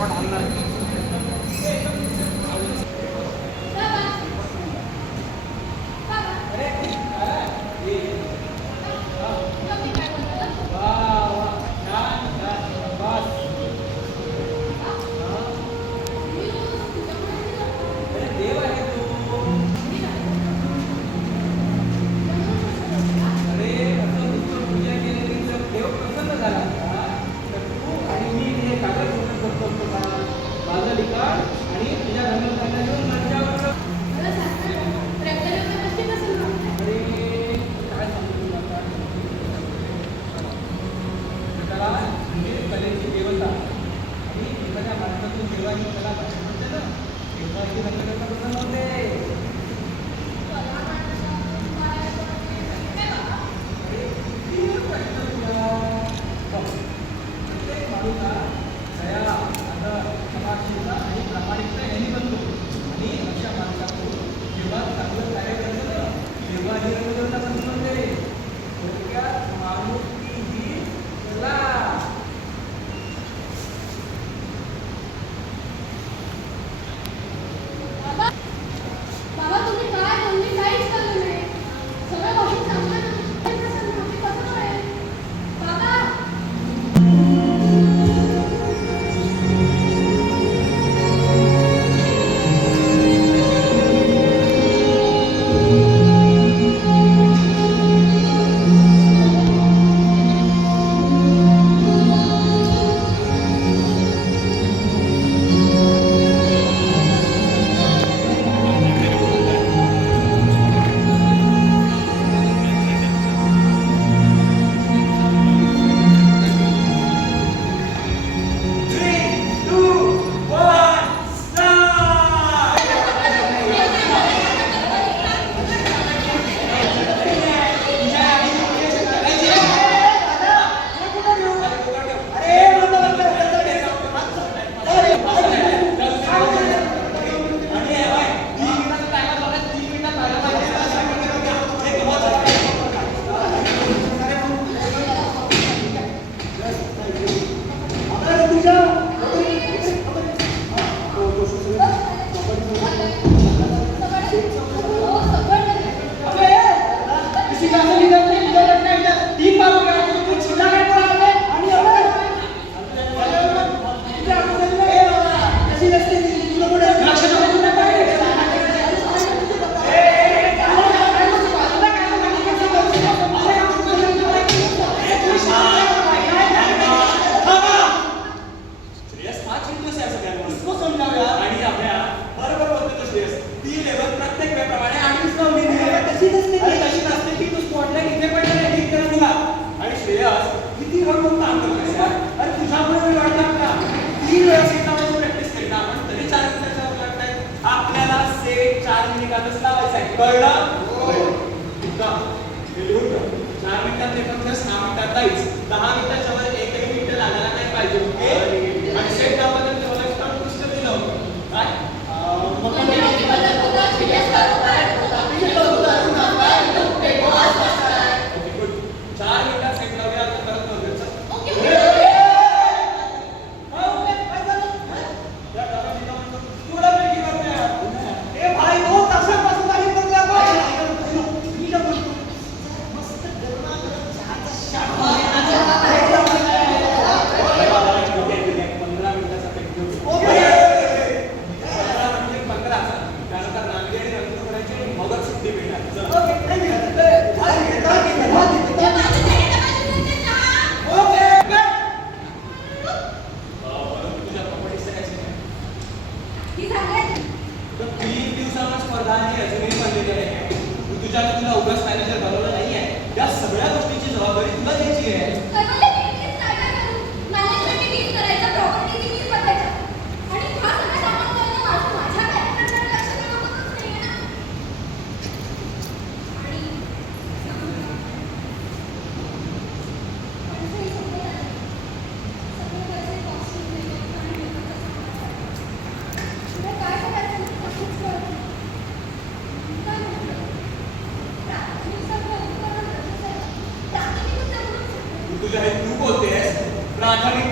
Hey,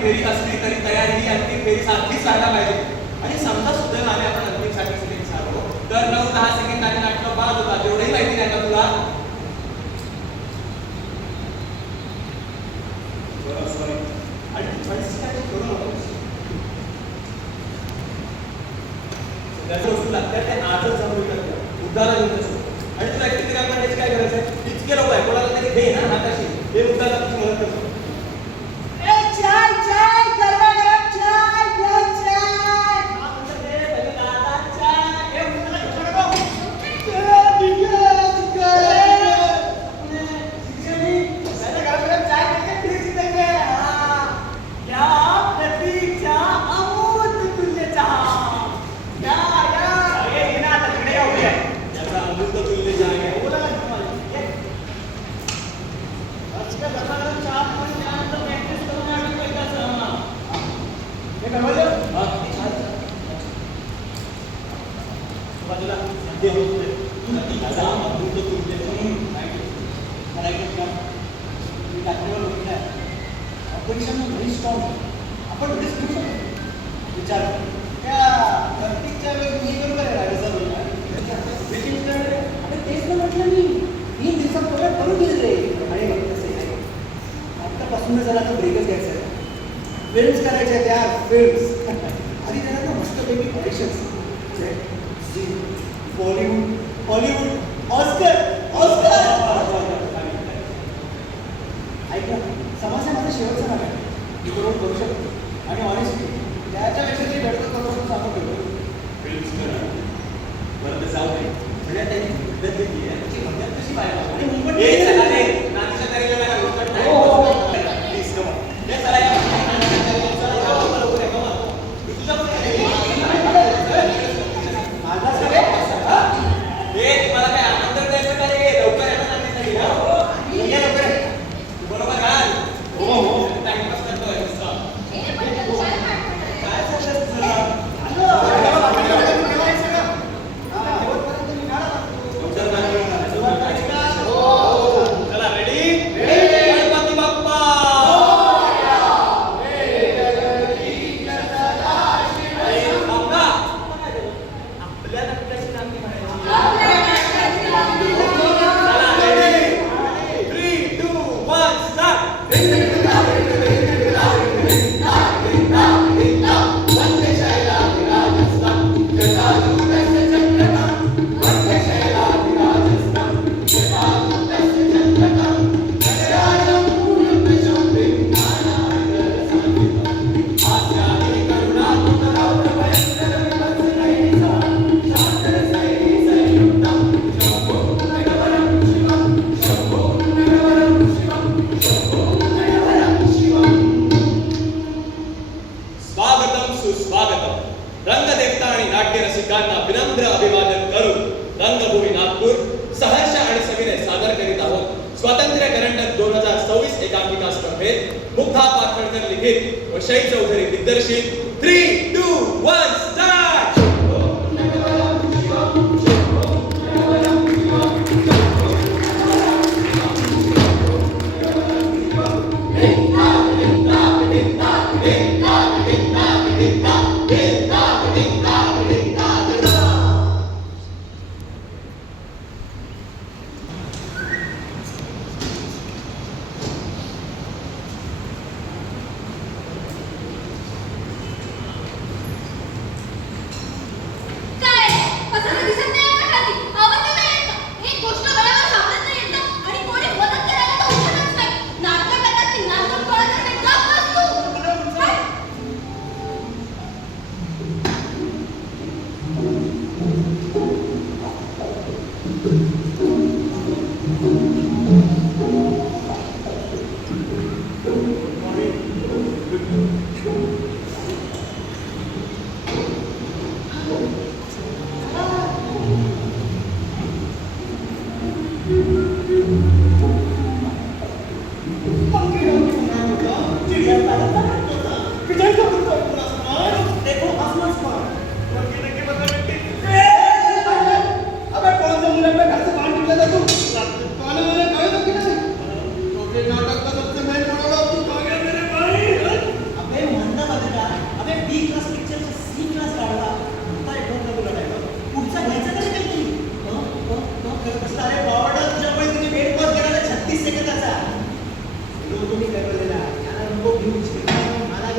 फेरी असली तरी तयारी ही अंतिम फेरी सारखीच व्हायला पाहिजे. आणि समजा सुद्धा आम्ही आपण अंतिम साठी सारलो तर 9-10 सेकंदांनी नाटक बाद होता. तेवढंही माहिती नाही का तुला? आणि करू नकोस. सगळ्या वस्तू लागतात ते आजच जमू शकतात. मुद्दाला घेऊन आणि तुला ऍक्टिंग करण्याची काय गरज आहे? इतके लोक आहे, कोणाला तरी घे ना हाताशी. हे मुद्दाला तुझी मदत करतो. फिल्म्स करायच्या त्या फिल्म्स आधी त्याला ना मस्तपैकी auditions Bollywood Hollywood Oscar Oscar ऐक ना समाज माझं शेवटचं नाव आहे मी तो करू शकतो आणि ऑनेस्टली त्याच्यापेक्षा जे घडतं करून सांगू शकतो फिल्म्स करा बरं तर जाऊ दे म्हणजे त्यांनी मदत घेतली आहे त्याची मदत कशी पाहिजे आणि मुंबई हे चला रे नातीच्या तरीला मला रोकट नाही प्लीज कम ऑन हे चला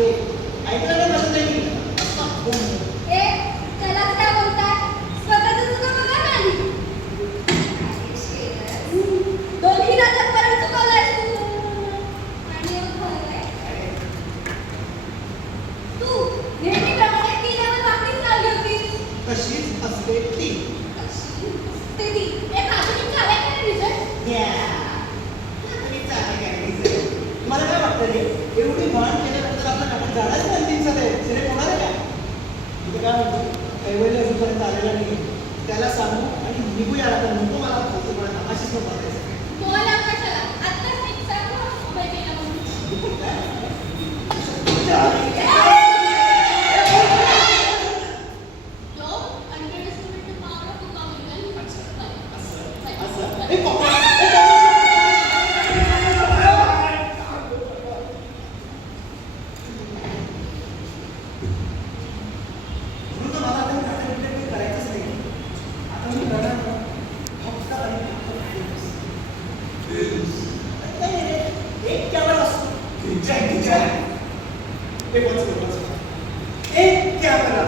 आहे. ऐकलं ना माझं त्यांनी? ए, त्यालाच काय बोलताय? स्वतःचं चुका बघा ना आधी. दोन्ही नात्यांपर्यंत चुकवलंयस तू. आणि एवढं झालंय. तू नेहमीप्रमाणे किल्ल्यावर वाकडीच लावली होतीस. तशीच असते ती. कशी असते ती? एक आधुनिक चाल आहे का रे रिझल्ट? मला काय वाटतं रे, एवढी भान केल्यानंतर आपण जाणार का अंतिम सभेत? सिलेक्ट होणार आहे का? इथे काय म्हणतो, कैवल्य अजूनपर्यंत आलेला नाही. त्याला सांगू आणि निघूया आता. नको मला फालतू पण तमाशीच नको करायचं. बोला कशाला? आत्ताच नीट सांग ना, मोबाईल केला म्हणून. Don't underestimate the power of a communal. असं हे पकडा. म्हणून मला आता काही करायचंच नाही. आता मी करणार ना, फक्त आणि फक्त films. काय नाही रे, एक कॅमेरा असतो. हे बघ, एक कॅमेरा,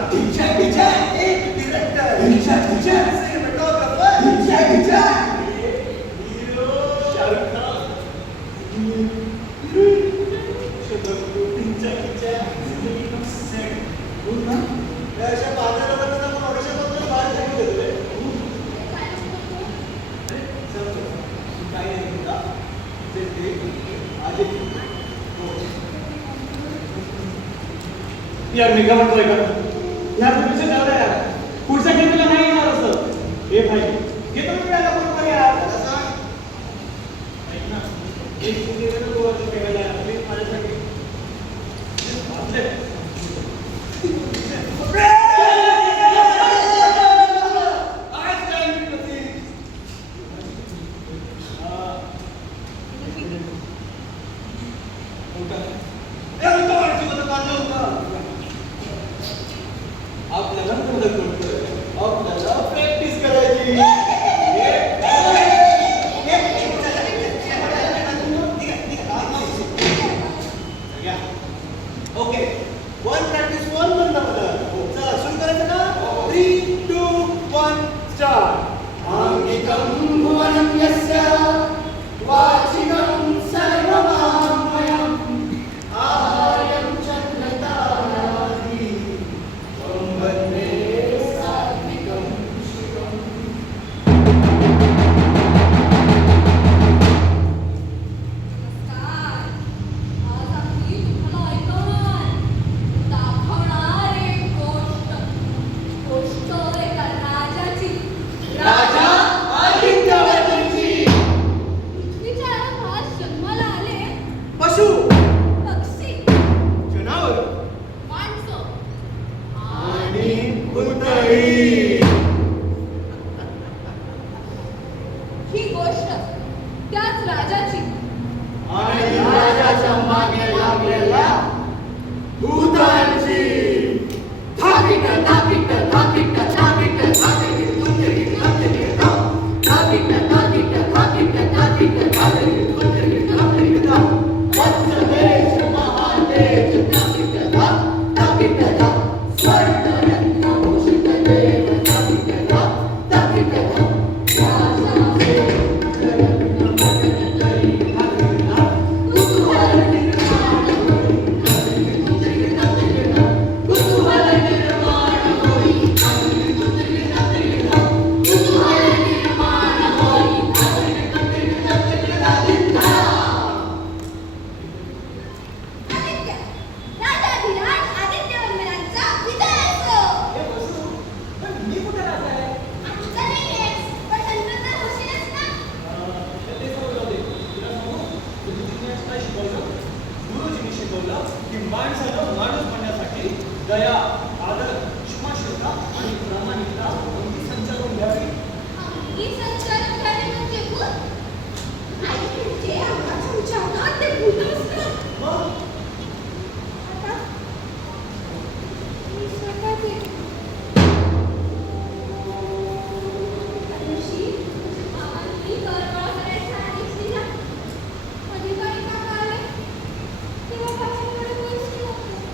एक director, cinematographer, hero, Shahrukh Khan, बोल ना. या अशा बाजार लोकांना आपण ऑडिशनमधून बाहेर टाकून देतो रे. अरे, चल, काय नाही का? ते आधी यार मी का म्हणतोय का यार तुम्ही नवरा यार पुढच्या खेळीला नाही येणार असं हे भाई हे तर मिळाला बरोबर यार त्याला सांग. ऐक ना एक कुठे गोवाचं खेळायला यार प्लीज माझ्यासाठी वाचले आपल्याला मदत करतोय. आपल्याला प्रॅक्टिस करायची. ओके, वन प्रॅक्टिस वन बंद बदल. चला सुरू करायचं ना. 3, 2, 1 स्टार्ट. अंगिकं भुवनं यस्य वाचिकं सर्वमामयम् आहार्यं चन्द्रतारादि वन्दे सात्विकं शिवम्. नमस्कार. आज आम्ही तुम्हाला दाखवणार एक गोष्ट एका राजाची. राजा आदित्यवर्धनची. पृथ्वीच्या आरंभात जन्माला आले पशु, पक्षी, जनावर माणसं आणि पुतळी. ही गोष्ट त्याच राजाची. आणि राजाच्या मागे लागलेल्या भूतांची. Tapita, tapita, tapita, tapita, tapita, tapita, tapita, tapita, tapita, tapita, tapita, tapita, tapita. Vatsadesh महादेश tapita, tapita, स्वर्णरत्नभूषित देव tapita, tapita, राजाचे रत्न भगत करी भगना, कुतूहल निर्माण होई, कुतूहल निर्माण होई, कुतूहल निर्माण होई, आदित्य, राजाधिराज आदित्यवर्धनांचा विजय असो. हे वसू, पण मी कुठे राहत आहे? आणि तू नाहीयेस, पण नंतर तर होशीलच ना. ते सगळं जाऊ दे. तुला सांगू, गुरुजींनी आज काय शिकवलं? गुरुजींनी शिकवलं की माणसानं माणूस बनण्यासाठी दया, आदर, क्षमाशीलता आणि प्रामाणिकता यांची संचारून घ्यावी. अंगी संचालन झाले म्हणजे भूत. आई म्हणजे अंगात संचालनात ते भूत असतं. मग आता मी स्वतःच एक. त्या दिवशी बाबांनी गरबा करायचा आदेश दिला. अधिकारी काका आले तेव्हापासून मला गोष्टी होत्या.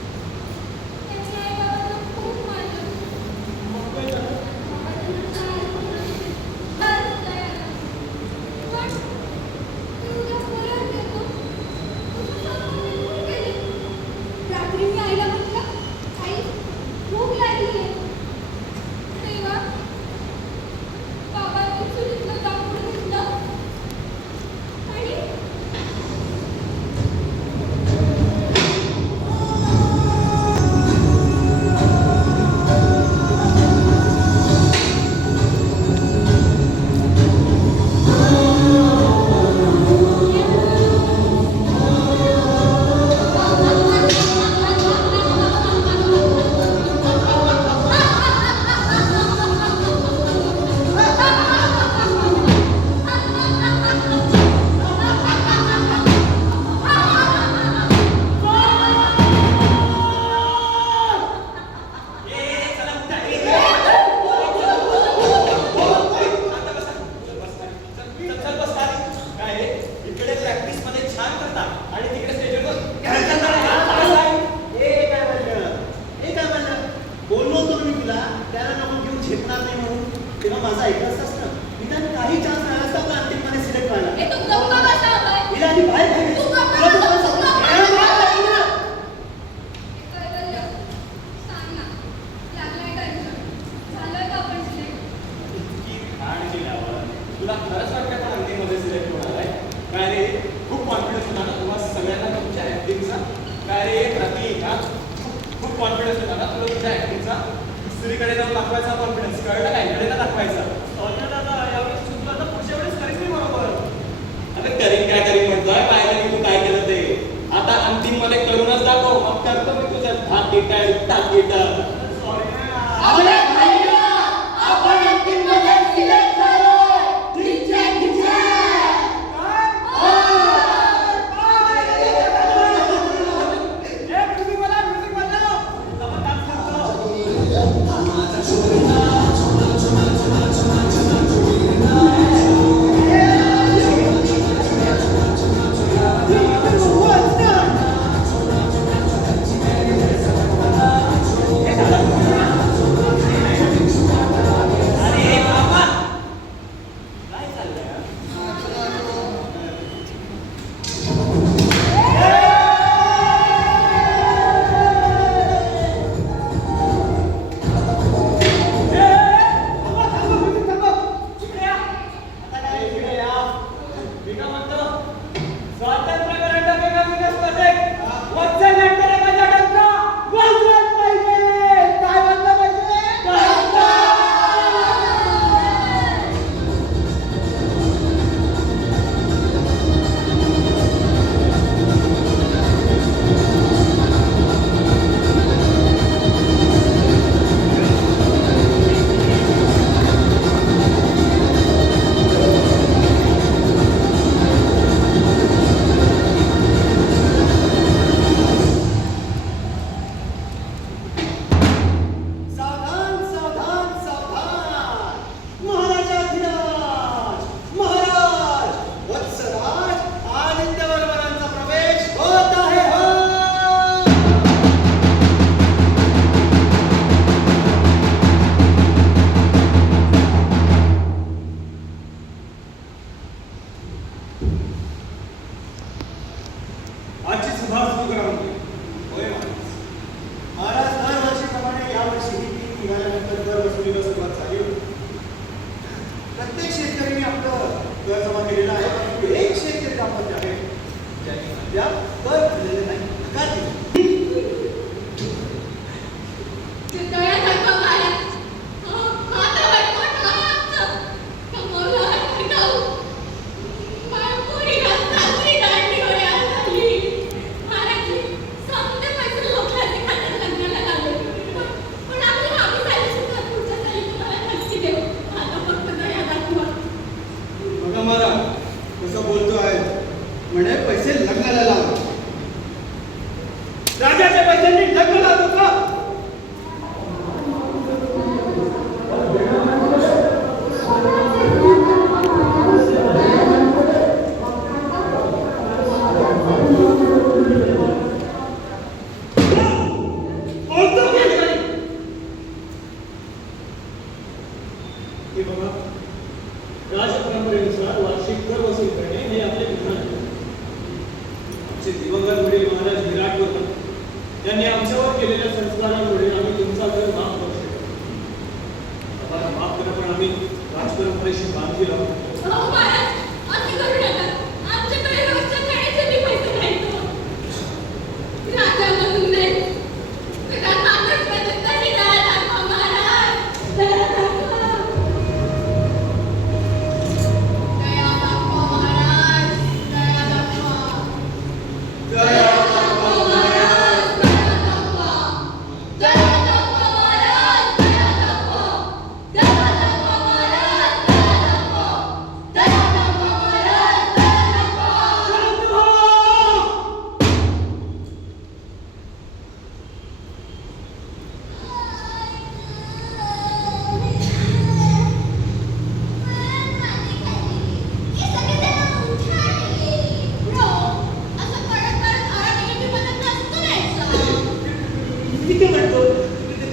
कॉन्फिडन्स ना दुसरीकडे जाऊन दाखवायचा कॉन्फिडन्स कळलं काय इकडे ना दाखवायचा सॉरी ना दादा यावेळेस चुकलं तर पुढच्या वेळेस करीन मी बरोबर. अरे करीन काय म्हणतोय पाहिलं की तू काय केलं ते आता अंतिम मध्ये करूनच दाखव मग करतो मी तुझ्या हात गिटार टाक गिटार सॉरी ना. आपल्या भाईला आपण अंतिममध्ये सिलेक्ट झालो. टीचर आजची सभा सुरू करा म्हणते. होय महाराज दरवर्षीप्रमाणे यावर्षीही पीक निघाल्यानंतर कर वसुलीला सुरुवात झाली. प्रत्येक शेतकऱ्यांनी आपलं कर जमा केलेलं आहे परंतु एक शेतकरी दाम्पत्य आहे ज्यांनी अद्याप कर भरलेले नाही नकार दिले. दया दाखवा महाराज. आता वाटतं आमचं कमवलं आहे गाव. माळपोरी घालतातली दांडी होय आली. महाराज समजे पैसे लोकांचे खात्यात लग्नाला लावले. पण आपली मागे जायला सुद्धा पुढच्या साली तुम्हाला नक्की देऊ. आता फक्त दया दाखवा. बघा महाराज कसं बोलतो आहे म्हणे पैसे लग्नाला लाव. राजाच्या पैशांनी लग्न लावतो का? बोलतो की नाही? हे बघा राजपरंपरेनुसार वार्षिक कर वसूल करणे हे आपले विधान आहे. आमचे दिवंगत वडील महाराज विराटवर त्यांनी आमच्यावर केलेल्या संस्कारांमुळे आम्ही तुमचा कर माफ करू शकतो. आम्हाला माफ करा पण आम्ही राजपरंपरेशी बांधील आहोत. अहो महाराज असं करू नका. आमच्याकडे रोजच्या खाण्याचे बी पैसे नाहीत. राजा म्हणून नाही तर माणूसमध्ये तरी दया दाखवा महाराज. दया दाखवा. दया दाखवा महाराज. दया दाखवा. दया दाखवा महाराज. दया दाखवा. दया दाखवा महाराज. दया दाखवा. दया दाखवा महाराज. दया दाखवा. दया दाखवा महाराज. दया दाखवा. किती म्हणतो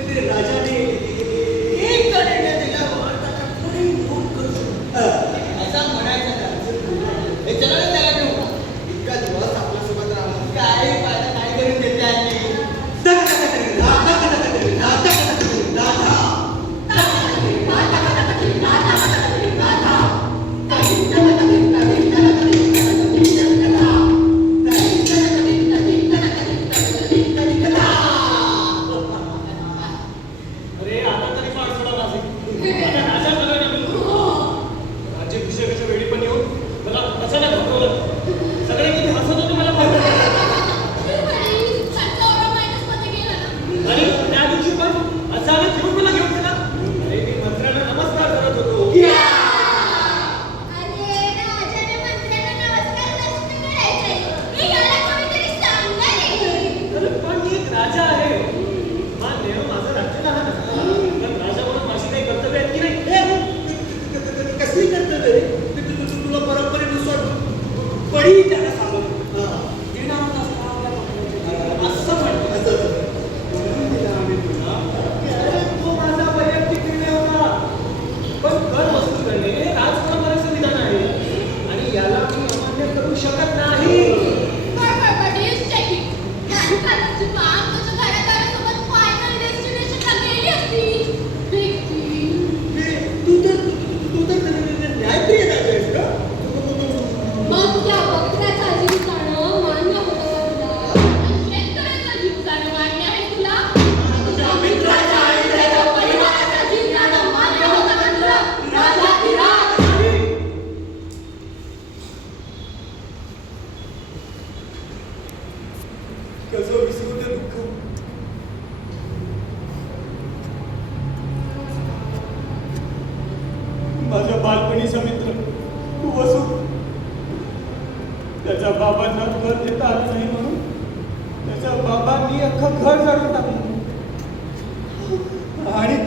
ते राजाने एक निर्णय दिल्यावर त्याच्या पुढे मूग करू शकतो. असा म्हणायचा का? हे चला ना त्याला घेऊ. इतका दिवस आपल्यासोबत राहून काही फायदा नाही करून देते आहे.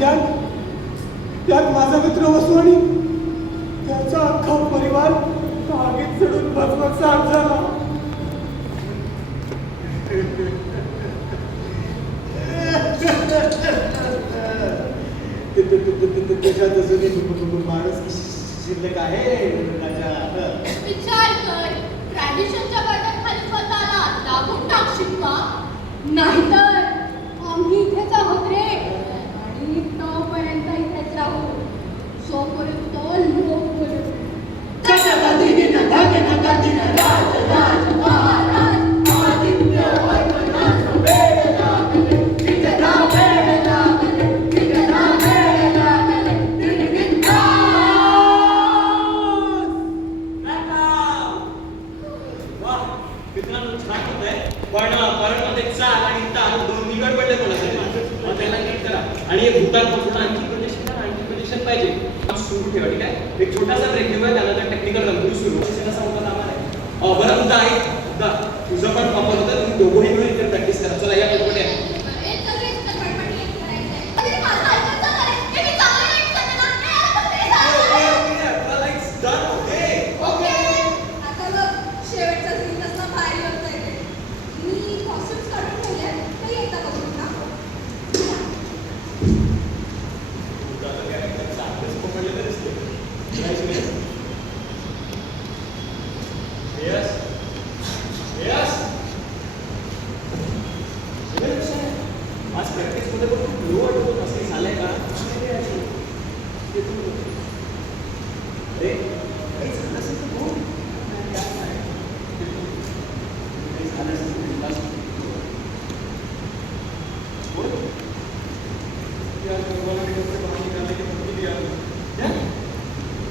त्यात माझा मित्र वसू आणि त्याचा अख्खा परिवार आगीत चढून भस्मसात झाला. त्याच्यात अजून माणूस शिल्लक आहे. विचार कर, ट्रॅडिशनच्या बटनखाली स्वतःला दाबून टाकशील का? नाहीतर आम्ही इथेच आहोत रे, आणि तोपर्यंत इथेच राहू, जोपर्यंत लोक बोलत. मित्रांनो छान होतंय, पण परत एक चाल आणि ताल दोन निगड पडले मला त्याला नीट करा. आणि हे भूतान आणखी प्रोजेक्शन पाहिजे. सुरू ठेवा, ठीक आहे. एक छोटासा ब्रेक घेऊया, त्यानंतर टेक्निकल रंगून सुरू. कसा होता आम्हाला बरं मुद्दा आहे. तुझं पण वापर होतं, तुम्ही दोघंही मिळून इथे प्रॅक्टिस करा. चला या पटपट या. आज प्रॅक्टिस मध्ये पण खूप लो वाटतो. असं झालंय का? अरे काही झालं असेल तर बोल. काही झालं असेल तर बिनधास्त बोल.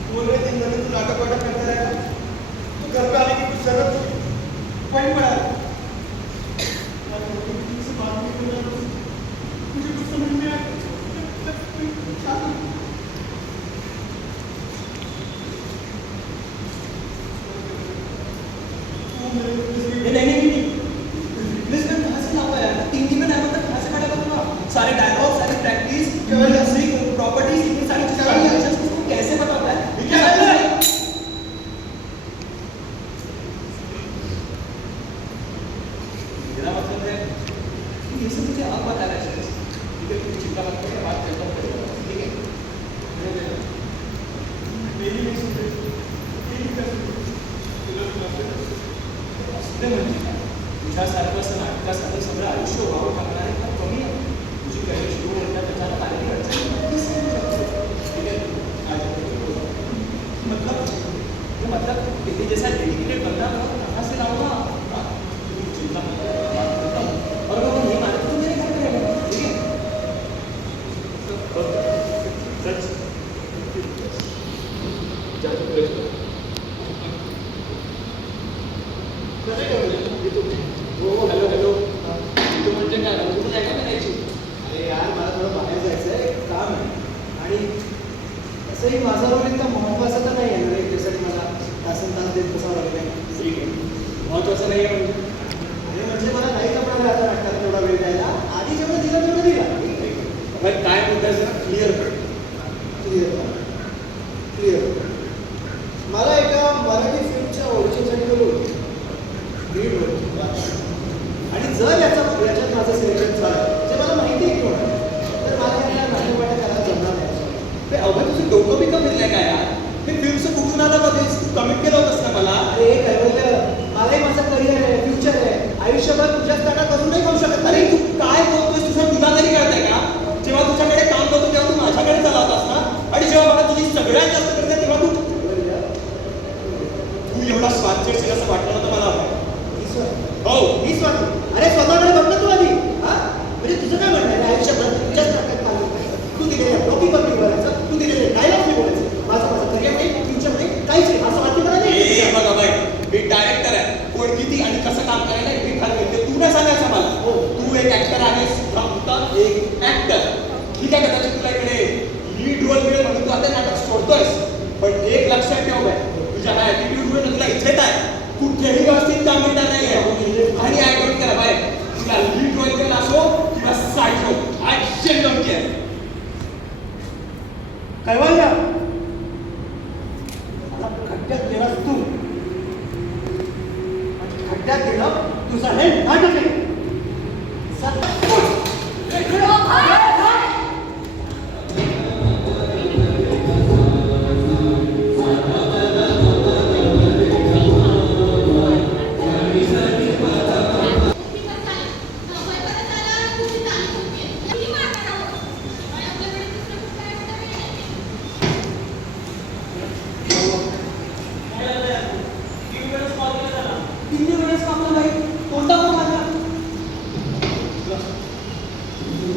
तू नाटक वाटक करता है का? तू घर पे आने की कुछ जरूरत थी? पॉइंट पड़ा है. मुझे कुछ समझ में आया. नहीं लिसन कहाँ से लाता है? 3 दिन में डायलॉग तक कहाँ से पढ़ा करूँगा? सारे डायलॉग, सारी प्रैक्टिस, प्रॉपर्टीज, इतनी सारी चीजें कैसे बताता है? क्या है? मेरा मतलब है ये सब मुझे अब बता रहा है. ठीक है, तुम चिंता मत करो, बात करता हूँ. ठीक है, मेरी नहीं सुन रहे, मेरी क्या सुन म्हणजे तुझ्यासारखं असं नाटकासारखं सगळं आयुष्य व्हावं टाकणार आहे का कमी आहे. तुझी करिअर सुरू होता त्याच्यात आलेली अडचण ठीक है. मतलब तेरे जैसा डेडिकेटेड बंदा कहाँ से लाऊंगा? चिंता मत करो, बात करता हूँ. और अगर वो नहीं माने तो मेरे घर पे रहेगा. ठीक है. हॅलो तू म्हणजे काय कुठे जायला करायची? अरे यार मला थोडं बाहेर जायचं आहे, काम आहे. आणि तसंही माझा रोल इतका महत्त्वाचा तर नाही आहे ना रे, त्यासाठी मला तासन तास देत बसावं लागेल. ठीक आहे, महत्त्वाचं नाही आहे म्हणजे मला नाही जमणार आता नाटकाला तेवढा वेळ द्यायला. आधी जेवढं दिलं तेवढं दिला. काय मुद्दा क्लिअर क्लिअर. मला एका मराठी फिल्मच्या ऑडिशनसाठी बोलवलं आणि जर याच्यात माझं सिलेक्शन झालं, जे मला माहिती आहे की होणार, तर मला याला नाटकवाटक करायला जमणार नाही. ते अवघड तुझं डोकं बिकं फिरलंय का यार? हे फिल्मचं कुठून आलं मध्येच? तू कमिट केलं होतंस ना मला. अरे कैवल्य, मलाही माझं करिअर आहे.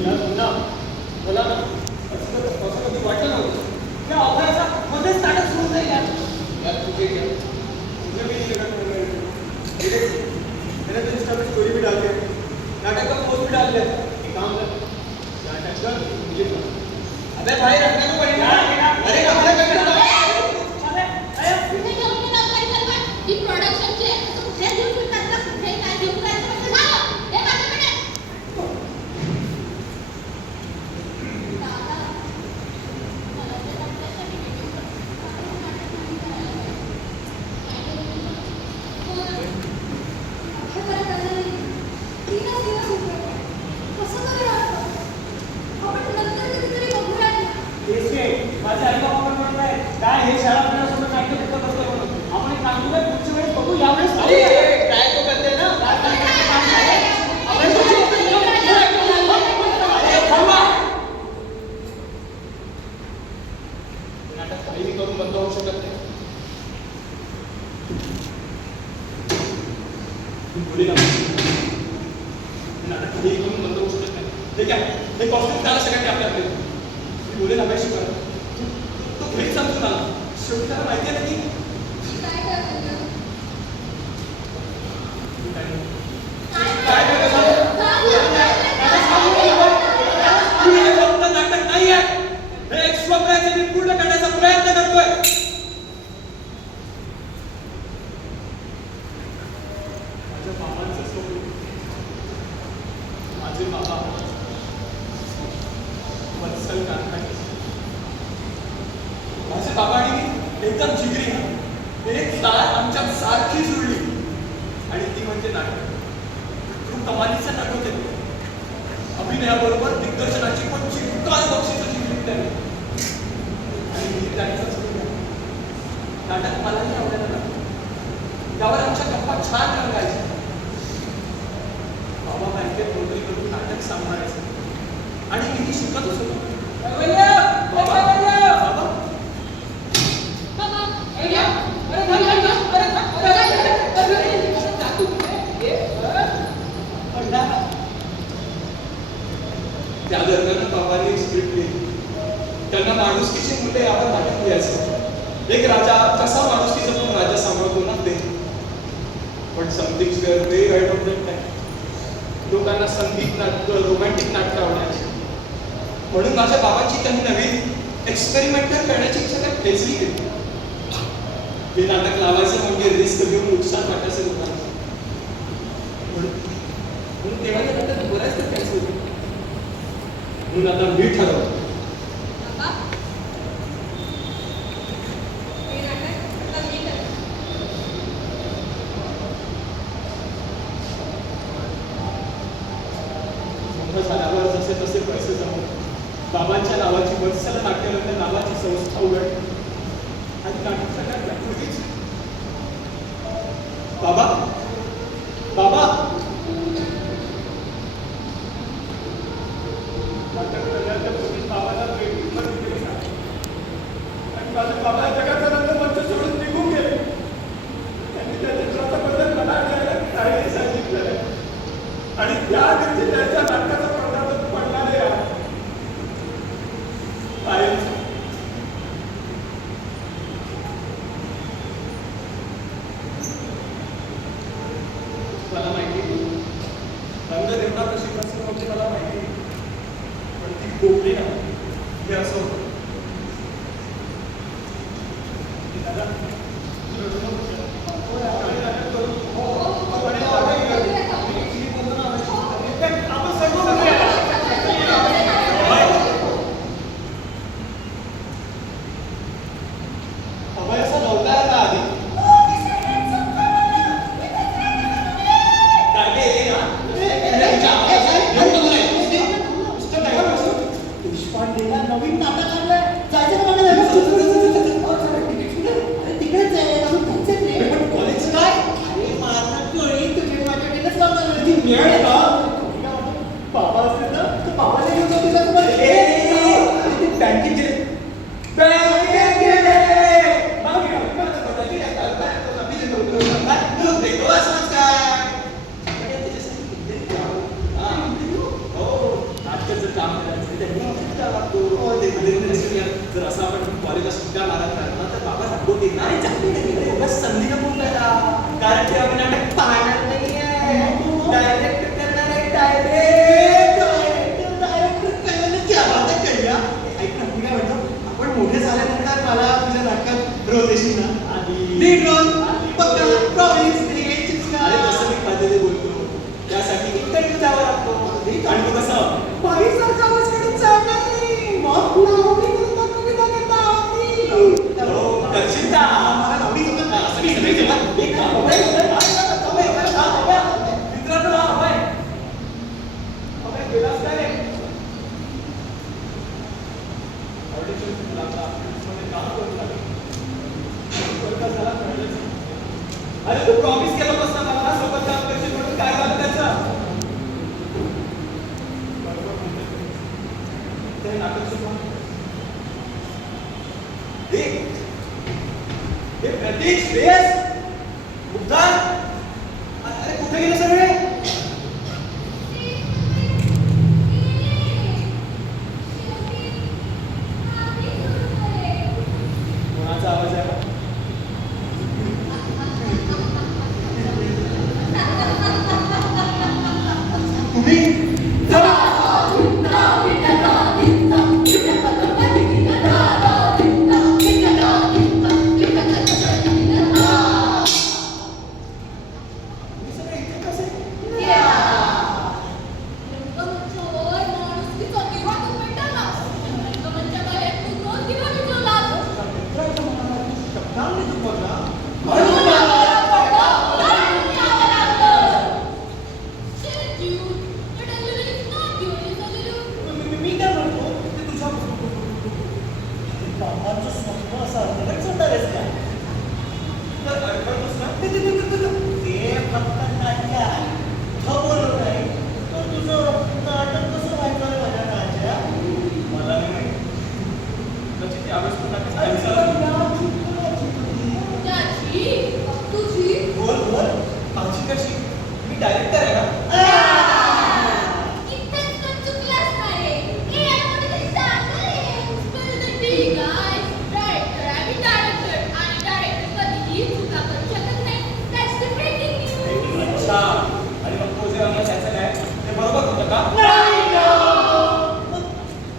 या पुन्हा मला ना असं कधी वाटलं नव्हतं. त्या अभयाचा मध्येच नाटक सुरू जाईल यार. यात तुझे क्या तुझे भी नहीं लगा मैंने तो इंस्टा पे स्टोरी भी डाल दी नाटक का पोस्ट भी डाल दिया एक काम कर नाटक का मुझे अबे भाई रखने को पड़ेगा. अरे कपडे काय करतो? तुम्ही घेऊन गेला पाहिजे पण ही प्रोडक्शनचे कुठे घेऊन फिरतात ना कुठे काय घेऊन जायचं म्हणजे झालं हे माझ्याकडे दादा मला ते नाटकासाठी माझे आई बाबा पण म्हणत आहे काय हे शाळा पिण्यासोबत नाट्य फक्त करतोय म्हणून आपण एक काम करूया पुढच्या वेळेस बघू यावेळेस अरे काय तो करते ना? अरे थांबा. नाटक काहीही करून बंद होऊ शकत नाही. तू बोली ना. नाटक काहीही करून बंद होऊ शकत नाही. ठीक आहे हे कॉस्ट्युम झालं सगळ्यांनी आपल्याकडे. मी बोलेल अभ्यास शिकवा. तो घरी समजून आला. शेवटी त्याला माहिती आहे ना की काय करतो काय हे फक्त नाटक नाही आहे. हे एक स्वप्न आहे जे मी पूर्ण करण्याचा प्रयत्न करतोय. माझ्या बाबांचं स्वप्न. माझे बाबा वत्सल कारखाने. माझे बाबा आणि मी एकदम जिगरी आहे. एक तार आमच्या सारखी जुळली आणि ती म्हणजे नाटक. खूप कमालीचं नाटक होते. अभिनयाबरोबर दिग्दर्शनाची पण चिरकाल बक्षिसं जिंकली त्यांनी. आणि मी त्यांचाच होतो. नाटक मलाही आवडायला लागलं. त्यावर आमच्या गप्पा छान रंगायच्या. बाबा बँकेत नोकरी करून नाटक सांभाळायचं आणि मीही शिकतच होतो. बाबा बाबा त्या दरम्यान बाबांनी स्क्रिप्ट लिहिली. त्यांना माणुसकीची मुले यावर नाटक लिहायचं. एक राजा कसा माणुसकीचा पण राजा सांभाळतो ना ते. पण something very right of that time. लोकांना संगीत नाटकं रोमॅन्टिक नाटकं आवडायची. म्हणून माझ्या बाबांची त्यांनी नवीन एक्सपेरिमेंटल करण्याची इच्छा काय ठेचली केली. हे नाटक लावायचं म्हणजे रिस्क घेऊन नुकसान वाटायचं लोकांना. म्हणून तेव्हा हे नाटक बऱ्याच तर कॅन्सल होते. म्हणून आता मी ठरवलं मोठं झाल्यावर जसे तसे पैसे जमवले. बाबांच्या नावाची वत्सल नाट्यरत्न नावाची संस्था उघडली आणि नाटकाच्या पूर्वीच बाबा बाबा नाटक करण्याच्या पूर्वी बाबाला वेगळी दिली आणि माझे बाबा जगाचा रंग मंच सोडून निघून गेले. त्यांनी त्या चित्राबद्दल मला काही सांगितलं आणि त्या दिवशी त्यांच्या नाटकाचा पडदा पडला नाही. मला माहिती रंग देवता कशी कसं होती मला माहिती. पण ती गोपली ना हे असं होतं. दादा आपण सर्व अभयाचा नव्हता का आधी काटे येते ना देशपांडेला नवीन नाटक द्यावा लागतो. जर असं आपण कॉलेजला सुद्धा मारत राहिलो तर बाबा सांगतो ना नाही चांगली नाही रे, उगाच संधीला बोलताय. कारण ते आम्ही नाटक पाहणार नाहीये डायरेक्ट करणार आहे आपण मोठे झाल्यानंतर मला तुझ्या नाटकात रोल देशील ना? आधी. लीड रोल, पक्का, प्रॉमिस, चिचका. अरे तसं मी पद्धती बोलतो त्यासाठी इंटरव्ह्यू द्यावा लागतो आणि तो कसं बाईसारखा आवाज काढून चालणार नाही. मग पुढं आवडी करून दाखवली लागेल ना आवडी. हो, करशील का? मला आवडी जमत नाही. असं मी सगळे जेवण एक काम अभय, मित्रांनो हा अभय गेलास काय रे? ऑडिशन लागला मध्ये काम करू लागला अरे तू प्रॉमिस केलं होतंस ना मला सोबत काम करशील म्हणून काय झालं त्याचं ते नाटक सुरू हे प्रतीक श्रेयस उद्धार अरे कुठे गेले सगळे कोणाचा आवाज आहे तुम्ही मी काय म्हणतो ते तुझ्या बाबांचं स्वप्न असं अर्धवट सोडणार आहेस का? तर अडकळतोस ना ते फक्त नाट्य आहे. खबर नाही तर तुझं नाटक कसं व्हायचं रे माझ्या राजा? मला नाही माहिती त्याची ती आवाज पण नाटक अरे सांगितलं. बोल बोल. माझी कशी मी डायरेक्टर आहे ना अच्छा आणि मग तो जे आम्हाला त्याचं काय ते बरोबर होतं का मग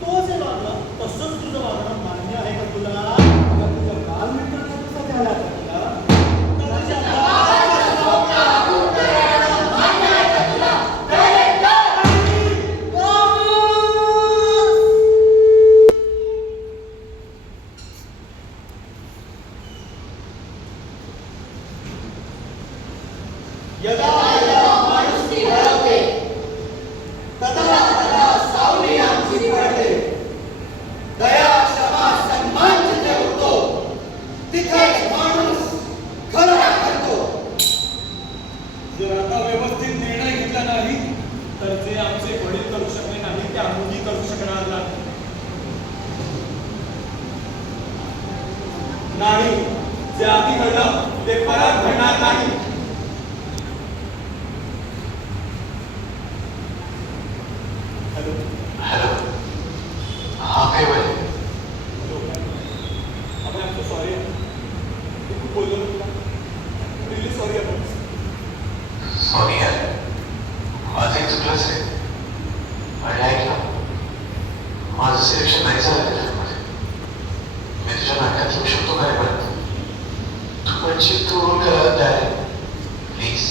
तो जे वागला तसंच तुझं वागणं मान्य आहे का तुला? का तुझ्या बालमित्रांना कसा झाला का तुला? का तुझ्या यदा यदा माणुसकी घडवते तदा तदा सावली आमची पडते. दया क्षमा सन्मान जिथे होतो तिथेच माणूस खरा ठरतो. जर आता व्यवस्थित निर्णय घेतला नाही तर जे आमचे वडील करू शकले नाही ते आम्ही करू शकणार नाही जे आधी घडलं ते परत घडणार नाही. हॅलो हॅलो हा काय बोल आपण आमचं सॉरी खूप बोललो ना तुला रिली सॉरी आपण सॉरी यार माझं चुकलंच आहे आणि ऐक ना माझं सिलेक्शन नाही झालं त्याच्यामध्ये मी तुझ्या नाटकात येऊ शकतो काय परत तू म्हणशील तू रोल करायला तयार आहे प्लीज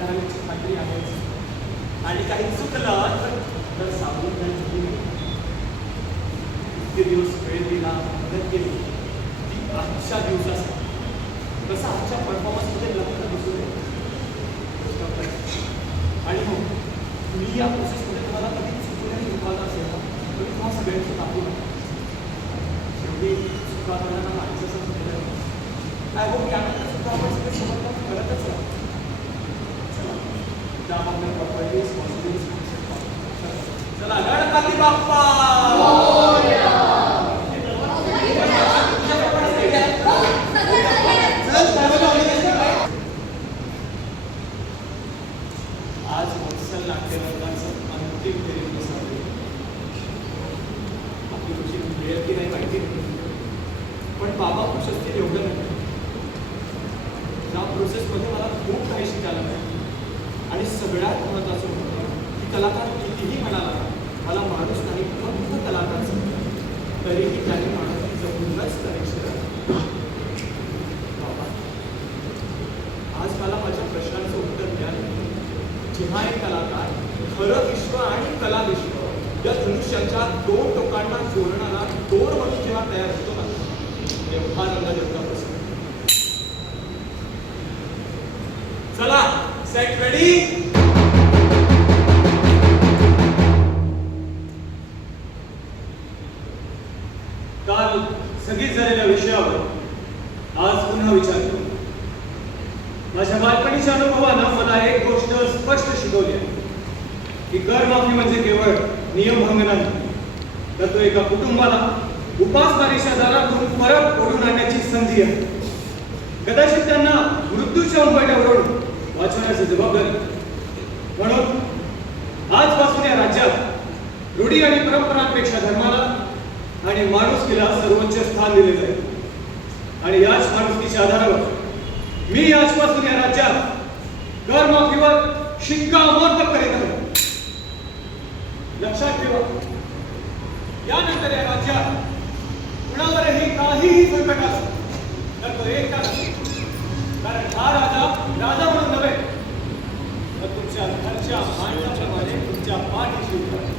करायची खात्री आहेच. आणि काही चुकलं तर सांगून त्यांची इतके दिवस वेळ दिला, मदत केली, ती आजच्या दिवसासाठी कसं आजच्या परफॉर्मन्समध्ये लग्न दिसून येईल. आणि हो, मी या प्रोसेसमध्ये तुम्हाला कधी चुकल्याने दुखावलं असेल ना, तरी तुम्हाला सगळ्यांची दाखवू नका. शेवटी चुका करण्याला माणसाचं झालेलं आहे. आय होप यानंतर सुद्धा आपण सगळे समर्थन करतच राहू. चला, त्यामुळे प्रॉपर्टी रिस्पॉन्सिबिलिटी. चला, गणपती बाप्पा आज वत्सल नाट्यवर्गाचं अंतिम फेरी संपली. आपली खुशी मिळेल की नाही माहिती नाही, पण बाबा खुश असतील एवढं नाही. या प्रोसेसमध्ये मला खूप काही शिकायला मिळालं. आणि सगळ्यात महत्त्वाचं होतं की कलाकार कितीही म्हणाला, मला माणूस नाही फक्त कलाकार समजा, तरीही त्याने माणूस जमूनच कनेक्शन. बाबा, आज मला माझ्या प्रश्नांचं उत्तर मिळालं. जेव्हा एक कलाकार खरं विश्व आणि कला विश्व या धनुष्याच्या दोन टोकांना जोडणारा दोर म्हणून जेव्हा तयार होतो ना, तेव्हा रंगजगता प्रसन्न. चला, सेट रेडी. काल स्थगित झालेल्या विषयावर आज पुन्हा विचार करू. माझ्या बालपणीच्या अनुभवानं मला एक गोष्ट स्पष्ट शिकवली आहे की कर माफी म्हणजे केवळ नियमभंग नाही, तर तो एका कुटुंबाला उपासमारीच्या दारातून परत ओढून आणण्याची संधी आहे. कदाचित त्यांना मृत्यूच्या उंबरठ्यावर वाचवण्याची जबाबदारी. म्हणून आजपासून या राज्यात रूढी आणि परंपरांपेक्षा धर्माला आणि माणुसकीला सर्वोच्च स्थान दिले जाईल. आणि याच माणुसकीच्या आधारावर मी आजपासून या राज्यात कर माफीवर शिक्कामोर्तब करीत आहे. लक्षात ठेवा, यानंतर या राज्यात कुणावरही काहीही संकट असलं तर तो एकटा नसेल. कारण हा राजा म्हणून नव्हे, तर तुमच्या घरच्या माणसाप्रमाणे तुमच्या पाठीशी उभा आहे.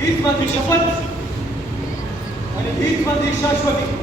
हीच माझी शपथ आणि हीच माझी शाश्वती.